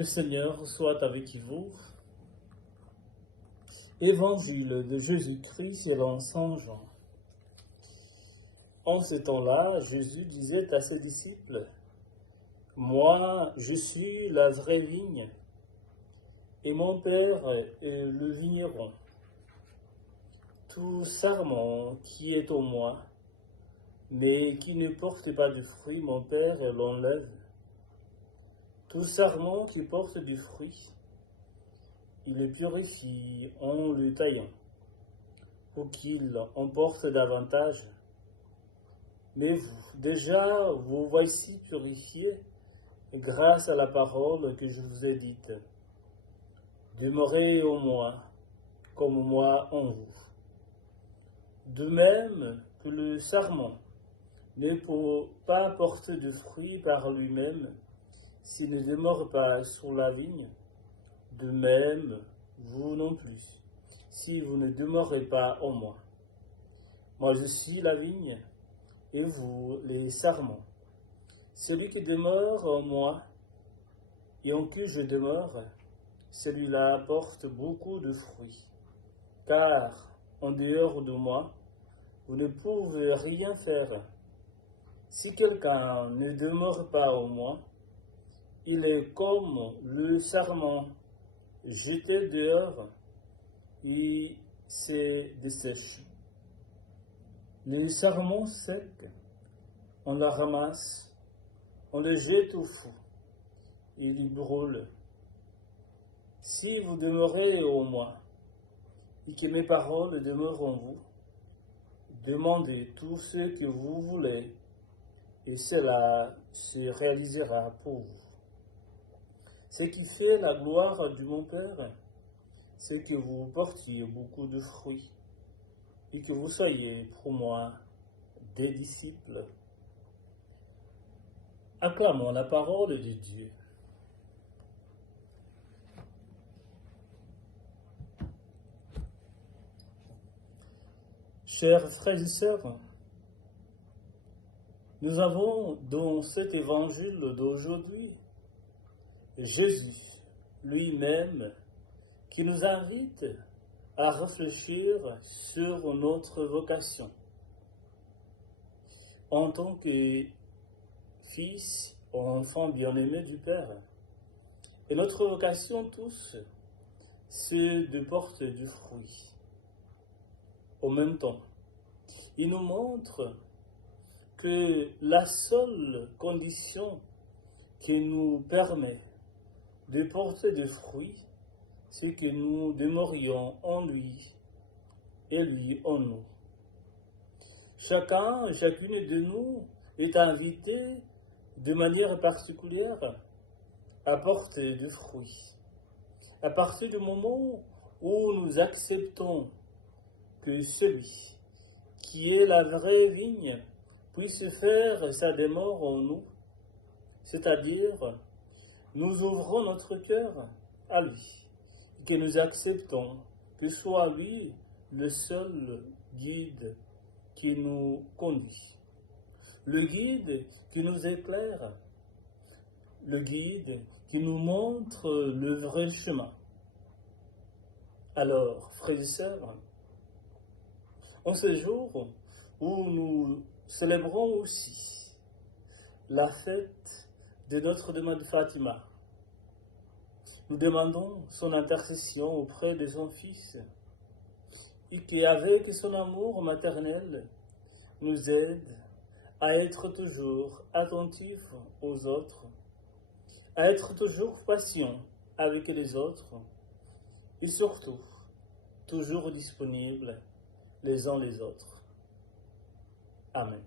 Le Seigneur soit avec vous. Évangile de Jésus-Christ selon Saint Jean. En ce temps-là, Jésus disait à ses disciples, « Moi, je suis la vraie vigne, et mon Père est le vigneron. Tout sarment qui est en moi, mais qui ne porte pas de fruit, mon Père l'enlève. Tout sarment qui porte du fruit, il le purifie en le taillant, pour qu'il en porte davantage. Mais vous, déjà, vous voici purifiés grâce à la parole que je vous ai dite. Demeurez en moi, comme moi en vous. De même que le sarment ne peut pas porter de fruit par lui-même s'il ne demeure pas sur la vigne, de même vous non plus, si vous ne demeurez pas en moi. Moi je suis la vigne, et vous les sarments. Celui qui demeure en moi, et en qui je demeure, celui-là porte beaucoup de fruits. Car en dehors de moi, vous ne pouvez rien faire. Si quelqu'un ne demeure pas en moi, il est comme le sarment jeté dehors, il s'est desséché. Le sarment sec, on le ramasse, on le jette au feu, il y brûle. Si vous demeurez en moi, et que mes paroles demeurent en vous, demandez tout ce que vous voulez, et cela se réalisera pour vous. Ce qui fait la gloire de mon Père, c'est que vous portiez beaucoup de fruits, et que vous soyez pour moi des disciples. Acclamons la parole de Dieu. Chers frères et sœurs, nous avons dans cet évangile d'aujourd'hui Jésus lui-même qui nous invite à réfléchir sur notre vocation en tant que fils ou enfant bien-aimé du Père. Et notre vocation tous, c'est de porter du fruit. En même temps, il nous montre que la seule condition qui nous permet de porter des fruits, c'est que nous demeurions en lui et lui en nous. Chacun, chacune de nous est invité de manière particulière à porter du fruit. À partir du moment où nous acceptons que celui qui est la vraie vigne puisse faire sa demeure en nous, c'est-à-dire nous ouvrons notre cœur à lui, et que nous acceptons que soit lui le seul guide qui nous conduit, le guide qui nous éclaire, le guide qui nous montre le vrai chemin. Alors, frères et sœurs, en ce jour où nous célébrons aussi la fête de Notre-Dame de Fatima, nous demandons son intercession auprès de son Fils et qu'avec son amour maternel nous aide à être toujours attentifs aux autres, à être toujours patients avec les autres et surtout toujours disponibles les uns les autres. Amen.